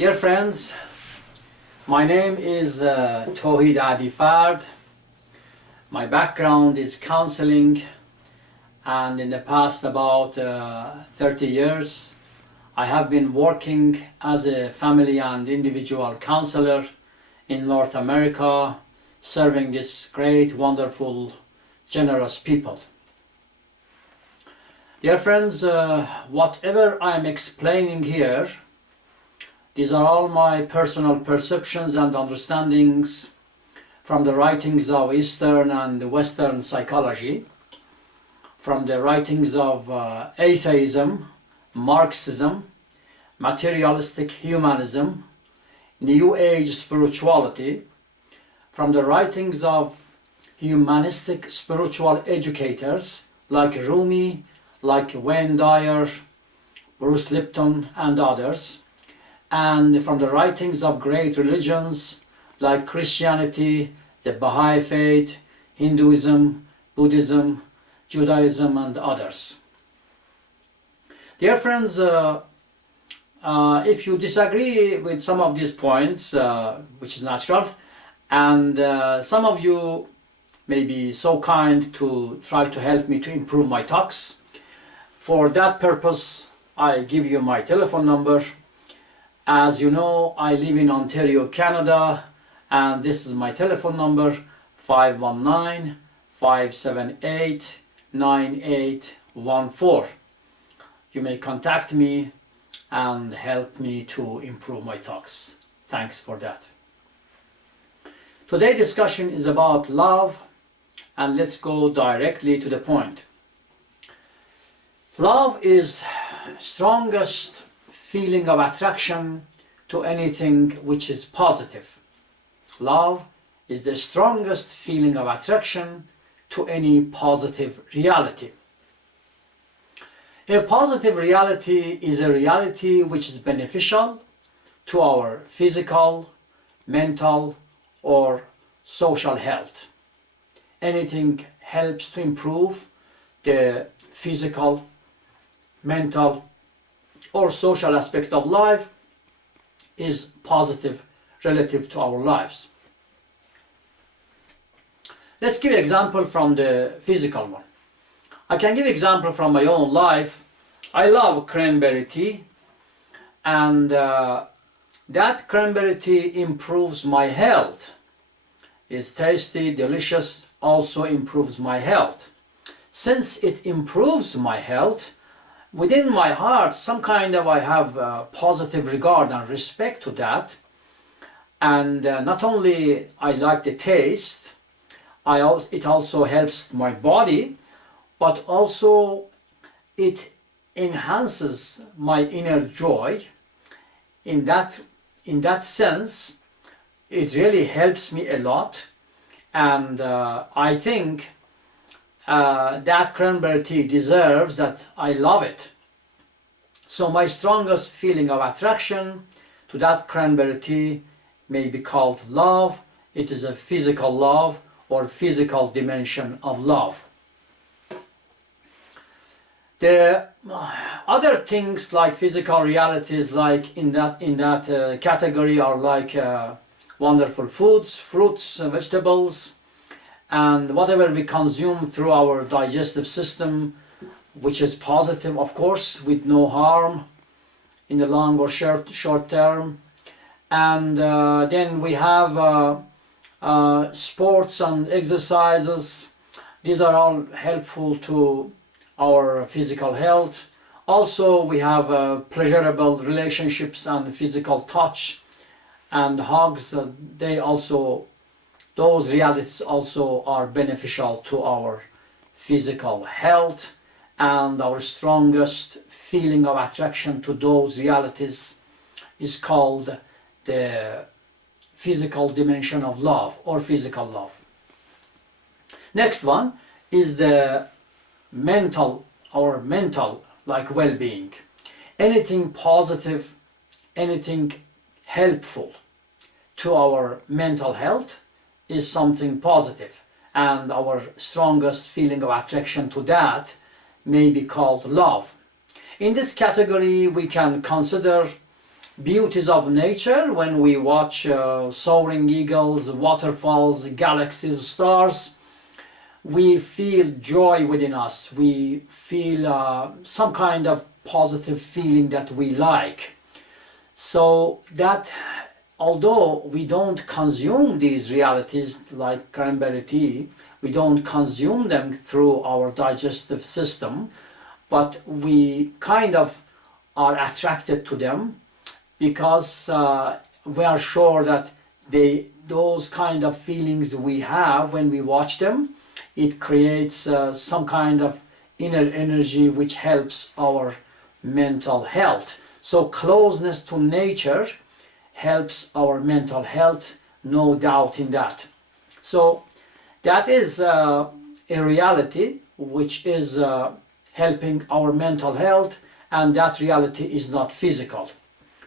Dear friends, my name is Tawhid Adi Fard. My background is counseling, and in the past about 30 years I have been working as a family and individual counselor in North America, serving this great, wonderful, generous people. Dear friends, whatever I am explaining here, these are all my personal perceptions and understandings from the writings of Eastern and Western psychology, from the writings of atheism, Marxism, materialistic humanism, New Age spirituality, from the writings of humanistic spiritual educators like Rumi, like Wayne Dyer, Bruce Lipton and others, and from the writings of great religions like Christianity, the Baha'i Faith, Hinduism, Buddhism, Judaism and others. Dear friends, if you disagree with some of these points, which is natural, and some of you may be so kind to try to help me to improve my talks, for that purpose I give you my telephone number. As you know, I live in Ontario, Canada, and this is my telephone number, 519-578-9814. You may contact me and help me to improve my talks. Thanks for that. Today's discussion is about love, and let's go directly to the point. Love is strongest feeling of attraction to anything which is positive. Love is the strongest feeling of attraction to any positive reality. A positive reality is a reality which is beneficial to our physical, mental, or social health. Anything helps to improve the physical, mental, or social aspect of life is positive relative to our lives. Let's give an example from the physical one. I can give example from my own life. I love cranberry tea, and that cranberry tea improves my health. It's tasty, delicious, also improves my health. Since it improves my health, within my heart, some kind of I have positive regard and respect to that. And not only I like the taste, it also helps my body, but also it enhances my inner joy. In that sense, it really helps me a lot. And I think that cranberry tea deserves that I love it. So my strongest feeling of attraction to that cranberry tea may be called love. It is a physical love or physical dimension of love. The other things like physical realities, like in that category, are like wonderful foods, fruits, vegetables, and whatever we consume through our digestive system, which is positive, of course, with no harm in the long or short term. And then we have sports and exercises. These are all helpful to our physical health. Also, we have pleasurable relationships and physical touch and hugs. Those realities also are beneficial to our physical health, and our strongest feeling of attraction to those realities is called the physical dimension of love or physical love. Next one is the mental like well-being. Anything positive, anything helpful to our mental health is something positive, and our strongest feeling of attraction to that may be called love. In this category we can consider beauties of nature, when we watch soaring eagles, waterfalls, galaxies, stars, we feel joy within us. We feel some kind of positive feeling that we like. So that, although we don't consume these realities like cranberry tea, we don't consume them through our digestive system, but we kind of are attracted to them because we are sure that those kind of feelings we have when we watch them, it creates some kind of inner energy which helps our mental health. So closeness to nature helps our mental health, no doubt in that. So that is a reality which is helping our mental health, and that reality is not physical,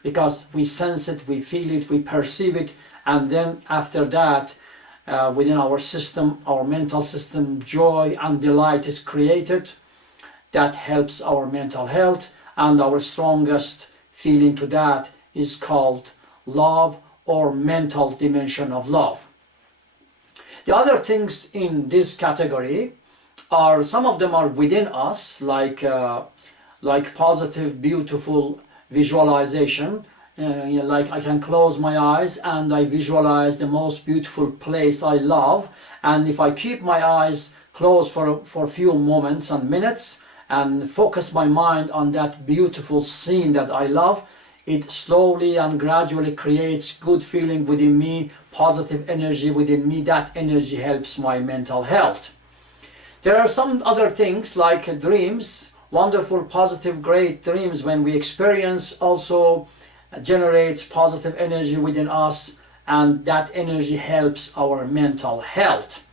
because we sense it, we feel it, we perceive it, and then after that within our system, our mental system, joy and delight is created. That helps our mental health, and our strongest feeling to that is called love, or mental dimension of love. The other things in this category are, some of them are within us, like positive, beautiful visualization. Like I can close my eyes and I visualize the most beautiful place I love, and if I keep my eyes closed for a few moments and minutes and focus my mind on that beautiful scene that I love, it slowly and gradually creates good feeling within me, positive energy within me. That energy helps my mental health. There are some other things like dreams, wonderful, positive, great dreams when we experience also generates positive energy within us, and that energy helps our mental health.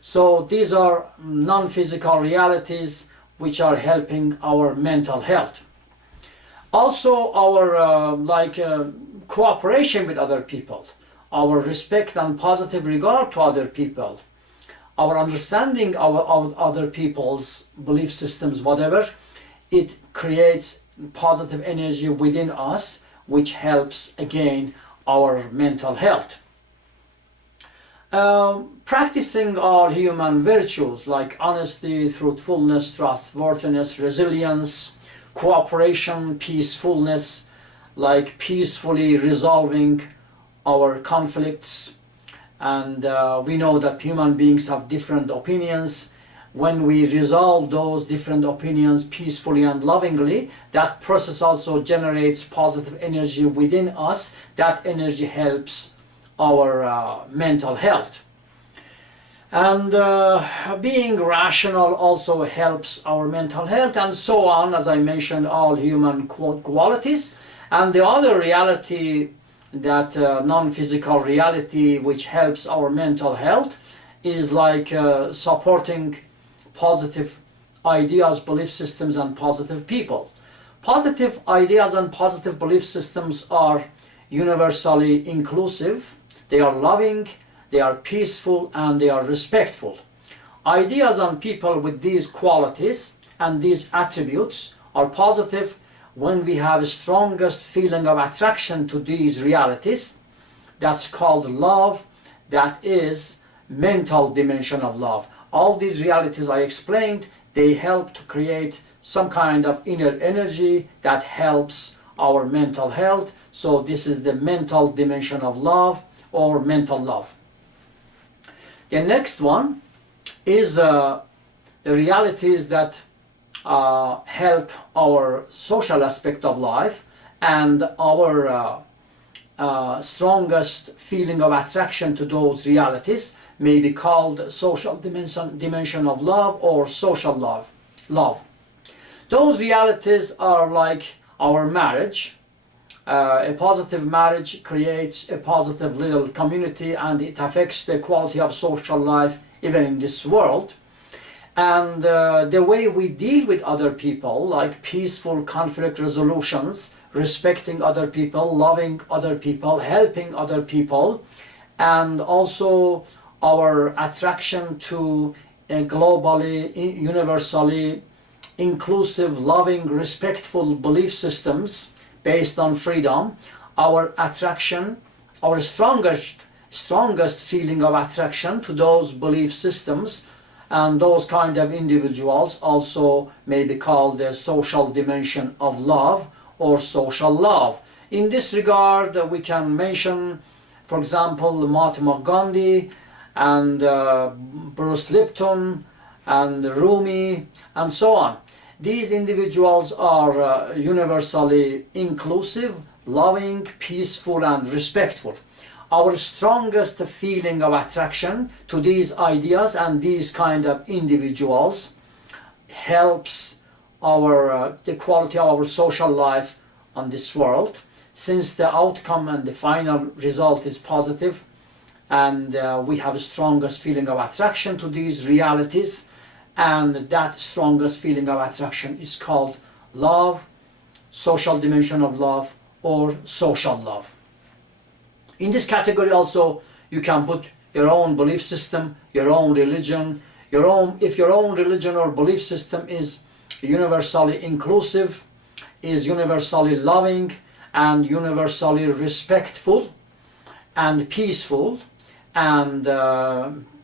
So these are non-physical realities which are helping our mental health. Also our cooperation with other people, our respect and positive regard to other people, our understanding of other people's belief systems, whatever, it creates positive energy within us, which helps again our mental health. Practicing all human virtues like honesty, truthfulness, trustworthiness, resilience, cooperation, peacefulness, like peacefully resolving our conflicts. And we know that human beings have different opinions. When we resolve those different opinions peacefully and lovingly, that process also generates positive energy within us. That energy helps our mental health. And being rational also helps our mental health, and so on, as I mentioned, all human qualities. And the other reality, that non-physical reality which helps our mental health, is like supporting positive ideas, belief systems, and positive people. Positive ideas and positive belief systems are universally inclusive, they are loving, they are peaceful, and they are respectful. Ideas and people with these qualities and these attributes are positive when we have the strongest feeling of attraction to these realities. That's called love. That is mental dimension of love. All these realities I explained, they help to create some kind of inner energy that helps our mental health. So this is the mental dimension of love, or mental love. The next one is the realities that help our social aspect of life, and our strongest feeling of attraction to those realities may be called social dimension of love, or social love. Those realities are like our marriage. A positive marriage creates a positive little community, and it affects the quality of social life even in this world. And the way we deal with other people, like peaceful conflict resolutions, respecting other people, loving other people, helping other people, and also our attraction to a globally, universally inclusive, loving, respectful belief systems based on freedom, our attraction, our strongest feeling of attraction to those belief systems and those kind of individuals also may be called the social dimension of love or social love. In this regard, we can mention, for example, Mahatma Gandhi and Bruce Lipton and Rumi and so on. These individuals are universally inclusive, loving, peaceful and respectful. Our strongest feeling of attraction to these ideas and these kind of individuals helps the quality of our social life on this world, since the outcome and the final result is positive, and we have the strongest feeling of attraction to these realities, and that strongest feeling of attraction is called love, social dimension of love, or social love. In this category also you can put your own belief system, your own religion, if your own religion or belief system is universally inclusive, is universally loving and universally respectful and peaceful and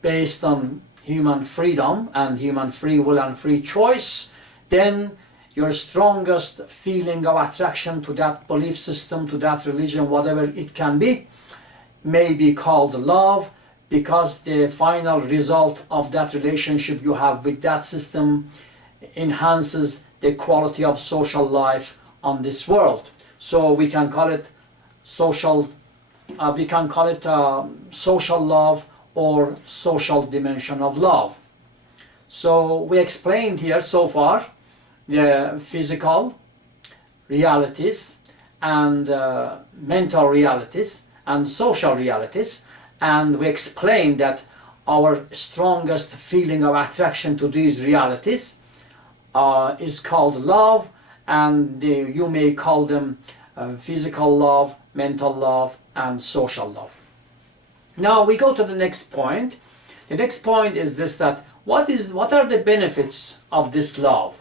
based on human freedom and human free will and free choice, then your strongest feeling of attraction to that belief system, to that religion, whatever it can be, may be called love, because the final result of that relationship you have with that system enhances the quality of social life on this world. So we can call it social love or social dimension of love. So we explained here so far the physical realities and mental realities and social realities, and we explained that our strongest feeling of attraction to these realities is called love, and you may call them physical love, mental love and social love. Now we go to the next point. The next point is this, that what are the benefits of this love?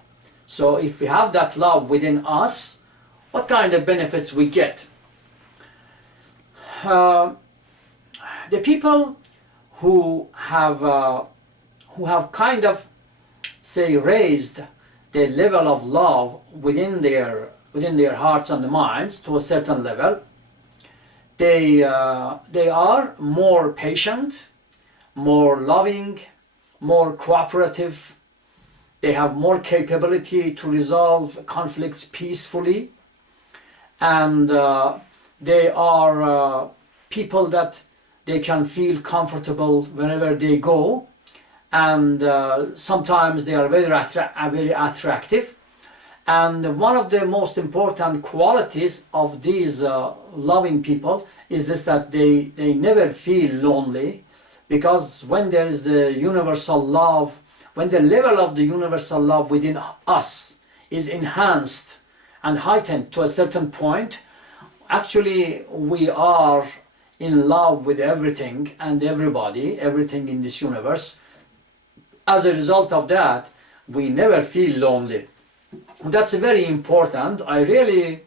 So if we have that love within us, what kind of benefits we get? The people who have kind of, say, raised the level of love within their hearts and minds to a certain level, they are more patient, more loving, more cooperative. They have more capability to resolve conflicts peacefully, and they are people that they can feel comfortable wherever they go, and sometimes they are very attractive. And one of the most important qualities of these loving people is this, that they never feel lonely, because when there is the universal love, when the level of the universal love within us is enhanced and heightened to a certain point, actually we are in love with everything and everybody, everything in this universe. As a result of that, we never feel lonely. That's very important. I really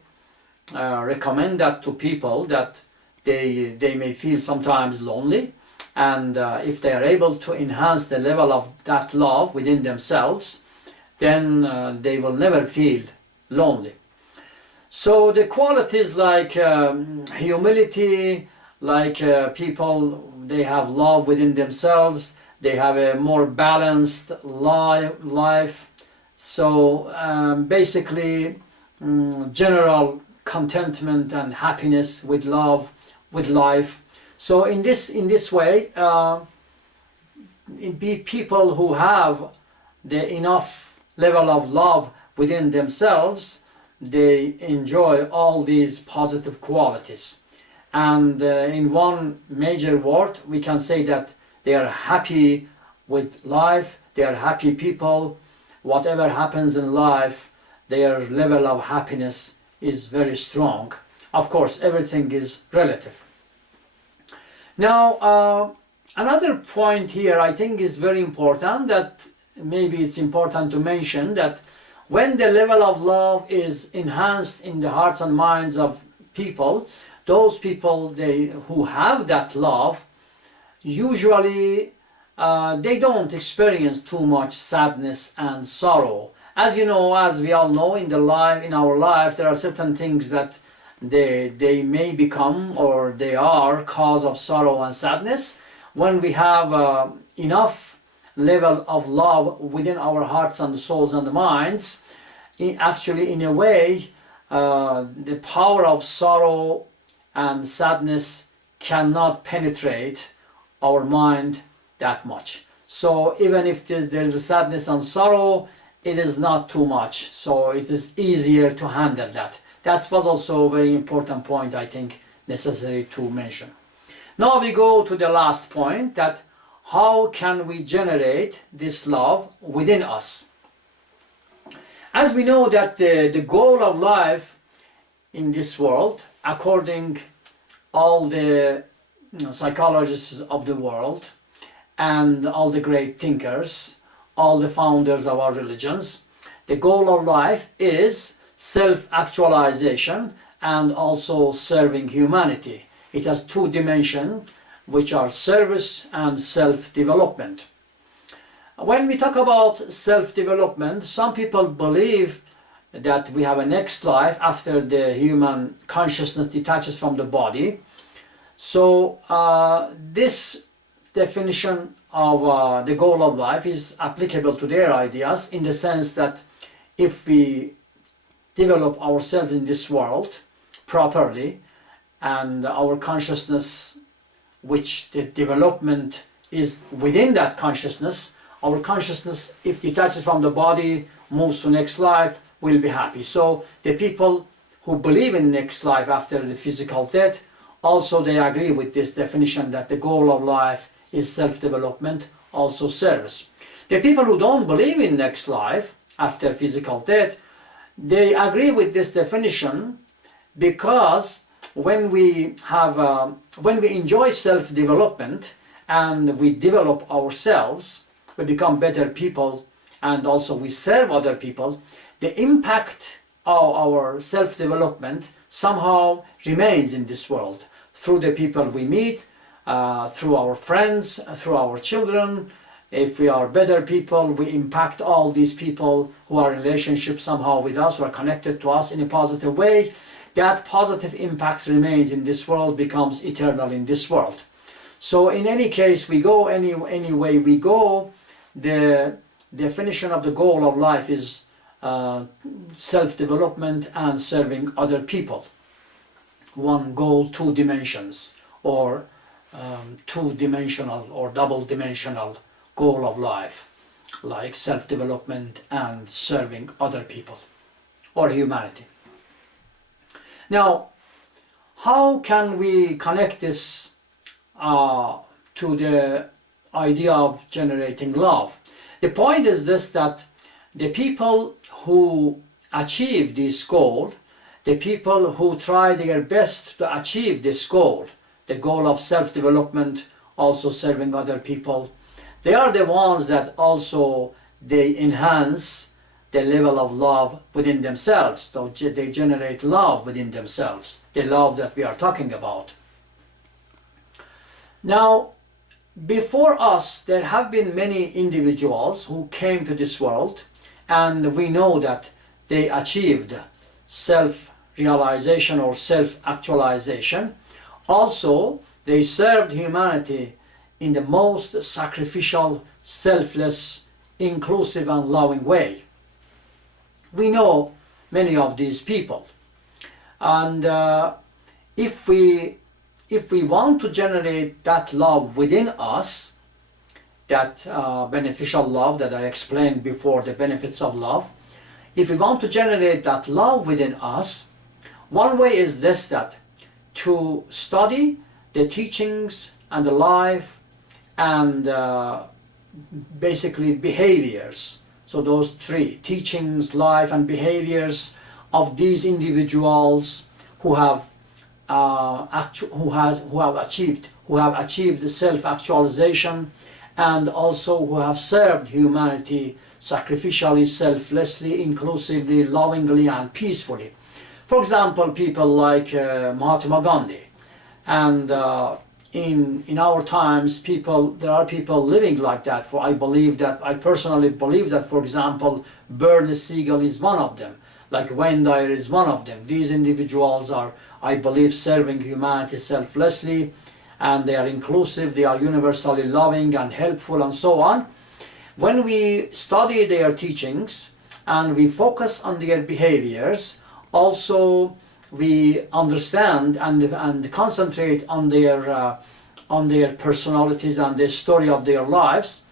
recommend that to people, that they may feel sometimes lonely, and if they are able to enhance the level of that love within themselves, then they will never feel lonely. So the qualities like humility, like people, they have love within themselves, they have a more balanced life. So basically general contentment and happiness with love, with life. So in this way, it be people who have the enough level of love within themselves, they enjoy all these positive qualities. And in one major word, we can say that they are happy with life, they are happy people. Whatever happens in life, their level of happiness is very strong. Of course, everything is relative. Now, another point here I think is very important, that maybe it's important to mention, that when the level of love is enhanced in the hearts and minds of people, those people who have that love, usually they don't experience too much sadness and sorrow. As you know, as we all know, in our life, there are certain things that they may become, or they are, cause of sorrow and sadness. When we have enough level of love within our hearts and the souls and the minds, actually, in a way, the power of sorrow and sadness cannot penetrate our mind that much. So even if there is a sadness and sorrow, it is not too much. So it is easier to handle that. That was also a very important point, I think, necessary to mention. Now we go to the last point, that how can we generate this love within us? As we know that the goal of life in this world, according all the psychologists of the world and all the great thinkers, all the founders of our religions, the goal of life is self-actualization and also serving humanity. It has two dimensions, which are service and self-development. When we talk about self-development, some people believe that we have a next life after the human consciousness detaches from the body. So this definition of the goal of life is applicable to their ideas, in the sense that if we develop ourselves in this world properly, and our consciousness, which the development is within that consciousness, our consciousness, if detaches from the body, moves to next life, will be happy. So the people who believe in next life after the physical death, also they agree with this definition, that the goal of life is self-development, also service. The people who don't believe in next life after physical death, they agree with this definition, because when we enjoy self-development and we develop ourselves, we become better people, and also we serve other people, the impact of our self-development somehow remains in this world, through the people we meet, through our friends, through our children. If we are better people, we impact all these people who are in relationship somehow with us, who are connected to us in a positive way. That positive impact remains in this world, becomes eternal in this world. So in any case we go, any way we go, the definition of the goal of life is self-development and serving other people. One goal, two dimensions, or two-dimensional or double-dimensional goal of life, like self-development and serving other people or humanity. Now, how can we connect this to the idea of generating love? The point is this, that the people who achieve this goal, the people who try their best to achieve this goal, the goal of self-development, also serving other people, they are the ones that also they enhance the level of love within themselves. So they generate love within themselves, the love that we are talking about. Now, before us, there have been many individuals who came to this world, and we know that they achieved self-realization or self-actualization. Also, they served humanity in the most sacrificial, selfless, inclusive and loving way. We know many of these people, and if we want to generate that love within us, that beneficial love that I explained before, the benefits of love, if we want to generate that love within us, one way is this, that to study the teachings and the life and basically behaviors. So those three, teachings, life and behaviors of these individuals who have achieved self-actualization, and also who have served humanity sacrificially, selflessly, inclusively, lovingly and peacefully. For example, people like Mahatma Gandhi, and in our times, there are people living like that. I personally believe that, for example, Bernie Siegel is one of them, like Wayne Dyer is one of them. These individuals are, I believe, serving humanity selflessly, and they are inclusive, they are universally loving and helpful, and so on. When we study their teachings and we focus on their behaviors, also we understand and concentrate on their personalities and the story of their lives.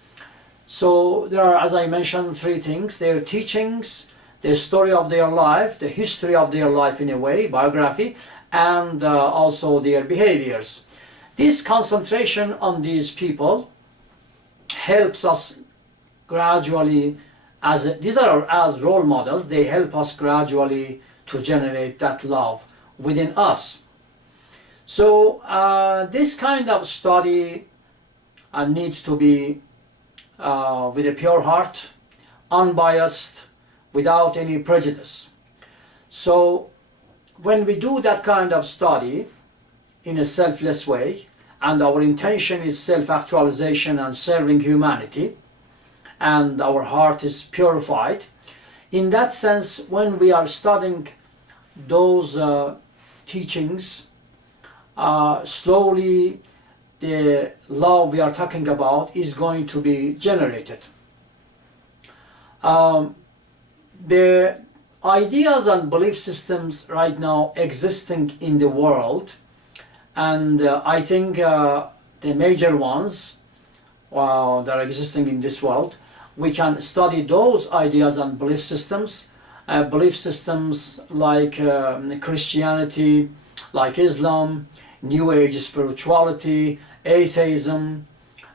So there are, as I mentioned, three things: their teachings, the story of their life, the history of their life in a way, biography, and also their behaviors. This concentration on these people helps us gradually, these are as role models, they help us gradually to generate that love within us. So this kind of study needs to be with a pure heart, unbiased, without any prejudice. So when we do that kind of study in a selfless way, and our intention is self-actualization and serving humanity, and our heart is purified, in that sense, when we are studying those teachings, slowly the love we are talking about is going to be generated. The ideas and belief systems right now existing in the world, and I think the major ones that are existing in this world, we can study those ideas and belief systems like Christianity, like Islam, New Age spirituality, atheism,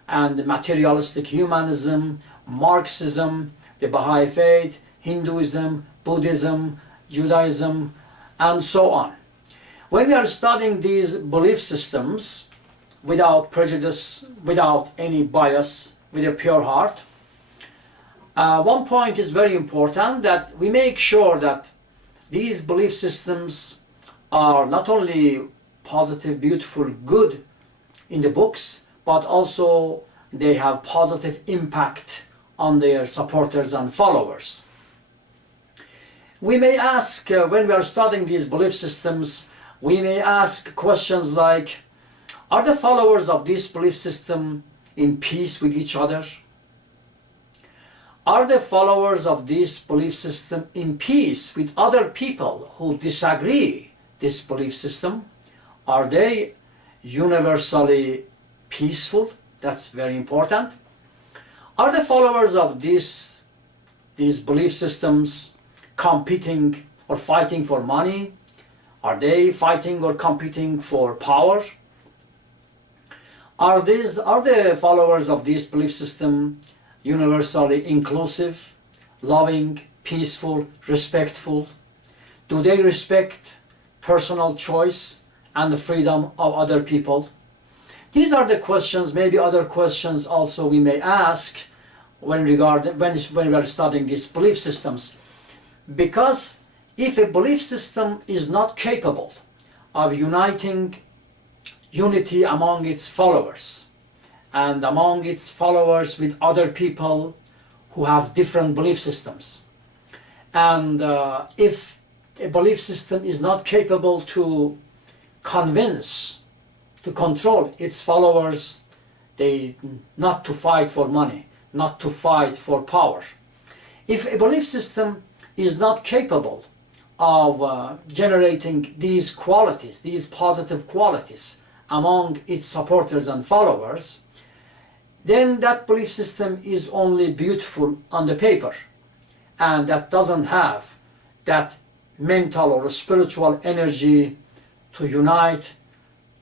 and materialistic humanism, Marxism, the Baha'i faith, Hinduism, Buddhism, Judaism, and so on. When we are studying these belief systems without prejudice, without any bias, with a pure heart, one point is very important, that we make sure that these belief systems are not only positive, beautiful, good in the books, but also they have positive impact on their supporters and followers. We may ask, when we are studying these belief systems, we may ask questions like, are the followers of this belief system in peace with each other? Are the followers of this belief system in peace with other people who disagree this belief system? Are they universally peaceful? That's very important. Are the followers of these belief systems competing or fighting for money? Are they fighting or competing for power? Are the followers of this belief system universally inclusive, loving, peaceful, respectful? Do they respect personal choice and the freedom of other people? These are the questions, maybe other questions also we may ask when we are studying these belief systems. Because if a belief system is not capable of uniting unity among its followers, and among its followers with other people who have different belief systems, and if a belief system is not capable to convince, to control its followers, not to fight for money, not to fight for power. If a belief system is not capable of generating these qualities, these positive qualities among its supporters and followers, then that belief system is only beautiful on the paper, and that doesn't have that mental or spiritual energy to unite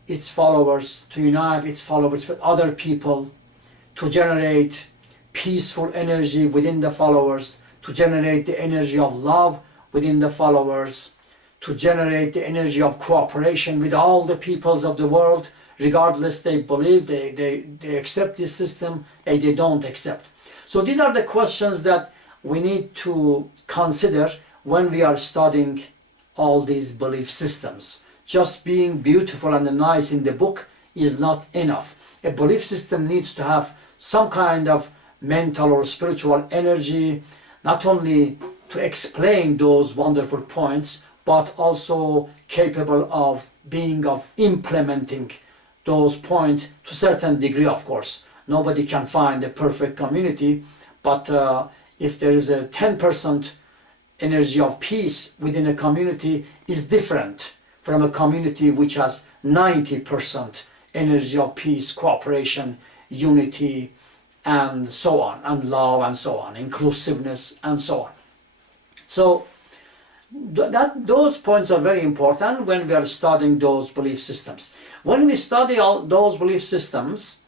its followers, with other people, to generate peaceful energy within the followers, to generate the energy of love within the followers, to generate the energy of cooperation with all the peoples of the world, regardless they believe, they accept this system, and they don't accept. So these are the questions that we need to consider when we are studying all these belief systems. Just being beautiful and nice in the book is not enough. A belief system needs to have some kind of mental or spiritual energy, not only to explain those wonderful points, but also capable of implementing those points to a certain degree, of course. Nobody can find a perfect community, but if there is a 10% energy of peace within a community, is different from a community which has 90% energy of peace, cooperation, unity, and so on, and love, and so on, inclusiveness, and so on. So those points are very important when we are studying those belief systems. When we study all those belief systems,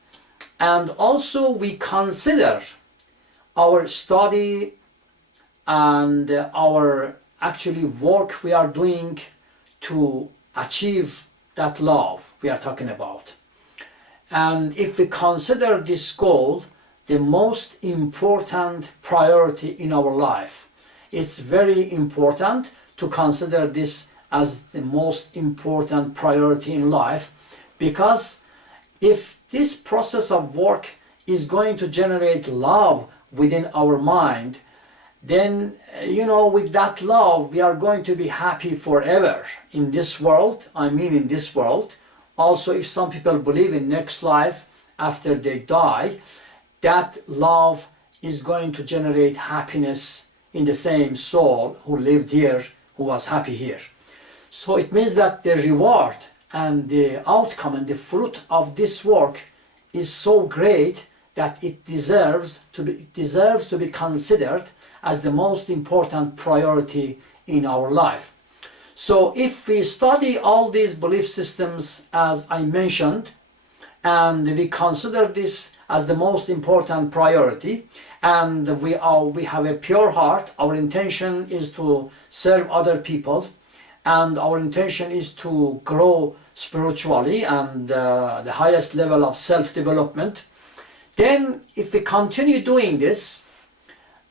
and also we consider our study and our actually work we are doing to achieve that love we are talking about. And if we consider this goal the most important priority in our life, it's very important to consider this as the most important priority in life, because if this process of work is going to generate love within our mind, then with that love we are going to be happy forever in this world. I mean in this world. Also, if some people believe in next life after they die, that love is going to generate happiness in the same soul who lived here, who was happy here. So it means that the reward and the outcome and the fruit of this work is so great that it deserves to be considered as the most important priority in our life. So if we study all these belief systems as I mentioned, and we consider this as the most important priority, and we have a pure heart, our intention is to serve other people, and our intention is to grow spiritually and the highest level of self-development, then if we continue doing this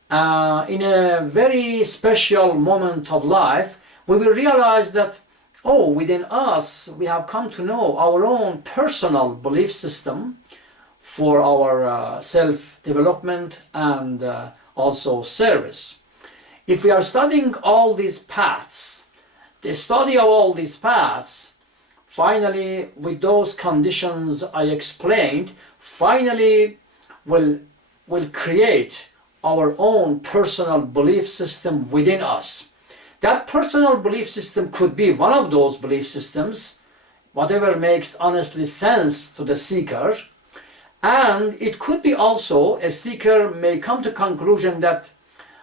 in a very special moment of life, we will realize that, within us we have come to know our own personal belief system for our self-development and also service. If we are studying all these paths, the study of all these paths, finally, with those conditions I explained, finally will create our own personal belief system within us. That personal belief system could be one of those belief systems, whatever makes honestly sense to the seeker, and it could be also a seeker may come to conclusion that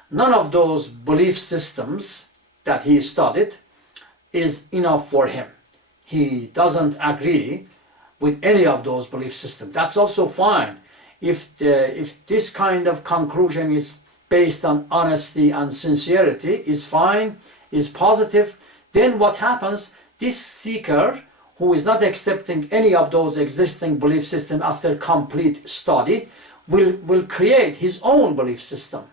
none of those belief systems that he studied is enough for him. He doesn't agree with any of those belief systems. That's also fine. If this kind of conclusion is based on honesty and sincerity, is fine, is positive, then what happens? This seeker who is not accepting any of those existing belief systems after complete study will create his own belief system.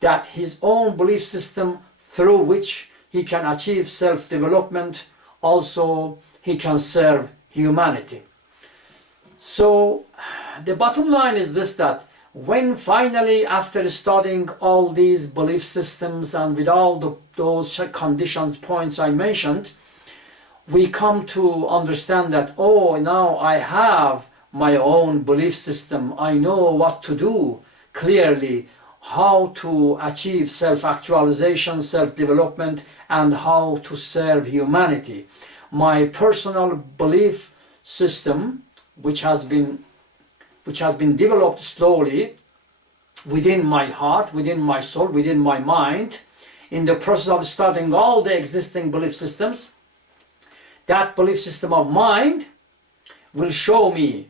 That his own belief system through which he can achieve self-development, also he can serve humanity. So the bottom line is this, that when finally, after studying all these belief systems and with all those conditions, points I mentioned, we come to understand that, now I have my own belief system. I know what to do clearly, how to achieve self-actualization, self-development, and how to serve humanity. My personal belief system, which has been developed slowly within my heart, within my soul, within my mind, in the process of studying all the existing belief systems, that belief system of mind will show me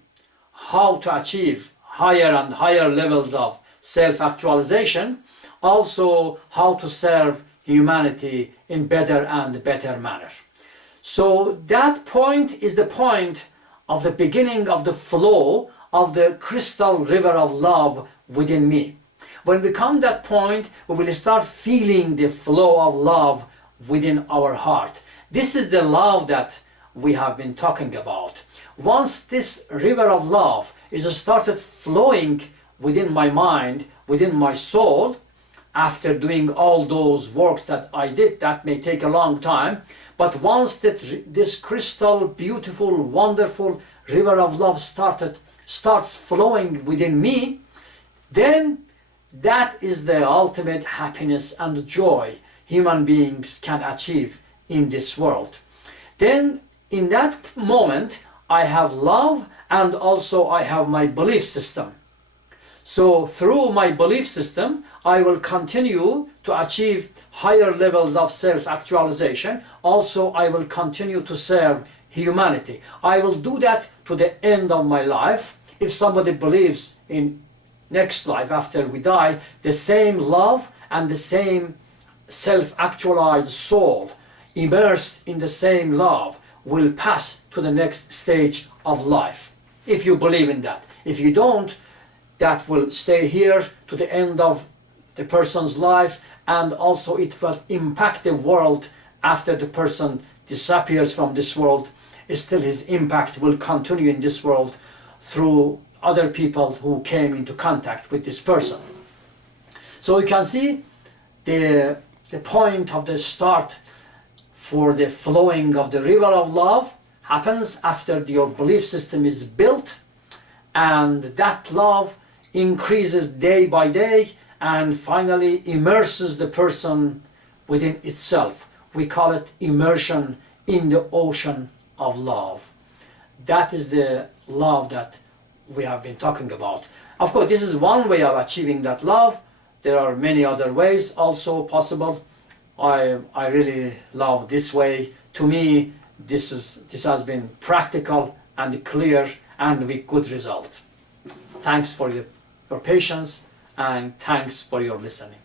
how to achieve higher and higher levels of self-actualization, also how to serve humanity in better and better manner. So that point is the point of the beginning of the flow of the crystal river of love within me. When we come to that point, we will start feeling the flow of love within our heart. This is the love that we have been talking about. Once this river of love is started flowing within my mind, within my soul, after doing all those works that I did, that may take a long time, but once this crystal, beautiful, wonderful river of love starts flowing within me, then that is the ultimate happiness and joy human beings can achieve in this world. Then in that moment, I have love and also I have my belief system. So through my belief system, I will continue to achieve higher levels of self-actualization. Also, I will continue to serve humanity. I will do that to the end of my life. If somebody believes in next life after we die, the same love and the same self-actualized soul immersed in the same love will pass to the next stage of life. If you believe in that. If you don't, that will stay here to the end of the person's life, and also it will impact the world after the person disappears from this world. Still his impact will continue in this world through other people who came into contact with this person. So you can see the point of the start for the flowing of the river of love happens after your belief system is built, and that love increases day by day and finally immerses the person within itself. We call it immersion in the ocean of love. That is the love that we have been talking about. Of course, this is one way of achieving that love. There are many other ways also possible. I really love this way. To me, this has been practical and clear and with good result. Thanks for your patience and thanks for your listening.